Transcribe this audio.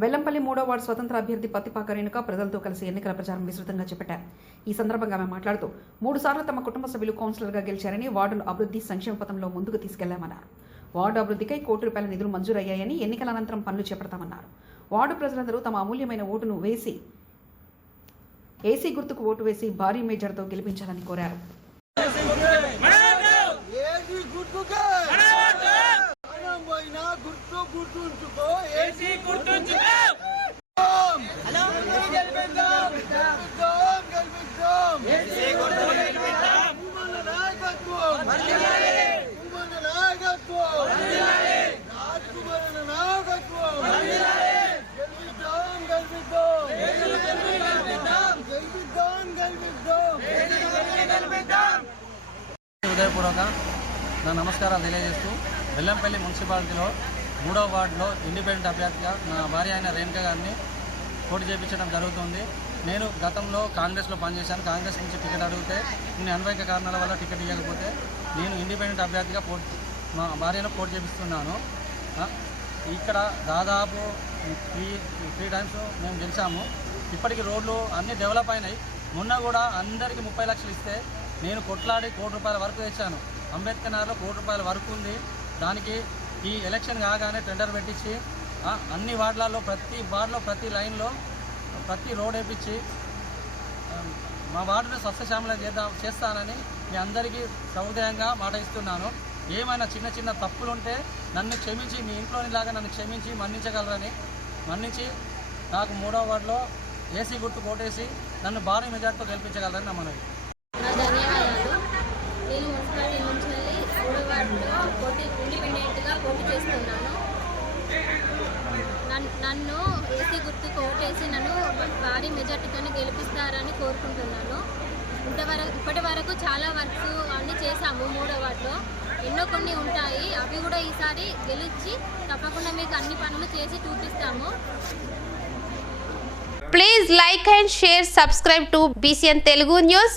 వెల్లంపల్లి మూడో వార్డు స్వతంత్ర అభ్యర్థి పత్తిపాక రేణుక ప్రజలతో కలిసి ఎన్నికల ప్రచారం విస్తృతంగా చేపట్టారు. ఈ సందర్భంగా ఆమె మాట్లాడుతూ మూడు సార్లు తమ కుటుంబ సభ్యులు కౌన్సిలర్గా గెలిచారని వార్డును అభివృద్ధి సంక్షేమ పథంలో ముందుకు తీసుకెళ్ళామన్నారు. వార్డు అభివృద్ధికై కోటి రూపాయల నిధులు మంజూరయ్యాయని ఎన్నికల అనంతరం పనులు చేపడతామన్నారు. వార్డు ప్రజలందరూ తమ అమూల్యమైన ఓటును వేసి ఏసీ గుర్తుకు ఓటు వేసి భారీ మేజర్తో గెలిపించాలని కోరారు. గుర్తు గుర్తుంచుకో. హృదయపూర్వక నా నమస్కారాలు తెలియజేస్తూ బెల్లంపల్లి మున్సిపాలిటీలో మూడో వార్డులో ఇండిపెండెంట్ అభ్యర్థిగా నా భార్య అయిన రేణుక గారిని పోటీ చేయించడం జరుగుతుంది. నేను గతంలో కాంగ్రెస్లో పనిచేశాను. కాంగ్రెస్ నుంచి టికెట్ అడిగితే నేను అన్వయిక కారణాల వల్ల టికెట్ ఇవ్వకపోతే నేను ఇండిపెండెంట్ అభ్యర్థిగా పోటీ మా భార్యను పోటీ చేపిస్తున్నాను. ఇక్కడ దాదాపు త్రీ త్రీ టైమ్స్ మేము గెలిచాము. ఇప్పటికి రోడ్లు అన్నీ డెవలప్ అయినాయి. మొన్న కూడా అందరికీ ముప్పై లక్షలు ఇస్తే నేను కొట్లాడి కోటి రూపాయల వరకు తెచ్చాను అంబేద్కర్ నగర్లో కోటి రూపాయల వరకు ఉంది. దానికి ఈ ఎలక్షన్ కాగానే టెండర్ పెట్టించి అన్ని వార్డులలో ప్రతి వార్డులో ప్రతి లైన్లో ప్రతి రోడ్ వేపించి మా వార్డును సస్యశ్యామలం చేద్దాం చేస్తానని మీ అందరికీ సౌదయంగా మాట ఇస్తున్నాను. ఏమైనా చిన్న చిన్న తప్పులుంటే నన్ను క్షమించి మీ ఇంట్లోనిలాగా నన్ను క్షమించి మన్నించగలరని మన్నించి నాకు మూడో వార్డులో ఏసీ గుర్తు కోటేసి నన్ను భారీ మెజార్టీతో గెలిపించగలరని నా మనవి. నేను మున్సిపాలిటీ నుంచి వెళ్ళి మూడో వార్డులో పోటీ ఇండిపెండెంట్గా పోటీ చేస్తున్నాను. నన్ను ఏసీ గుర్తుకు ఓటేసి నన్ను భారీ మెజార్టీతోనే గెలిపిస్తారని కోరుకుంటున్నాను. ఇంతవరకు ఇప్పటి వరకు చాలా వర్క్స్ అన్నీ చేశాము మూడో వార్డులో. ఎన్నో కొన్ని ఉంటాయి. అవి కూడా ఈసారి గెలిచి తప్పకుండా మీకు అన్ని పనులు చేసి చూపిస్తాము. Please like and share subscribe to BCN Telugu news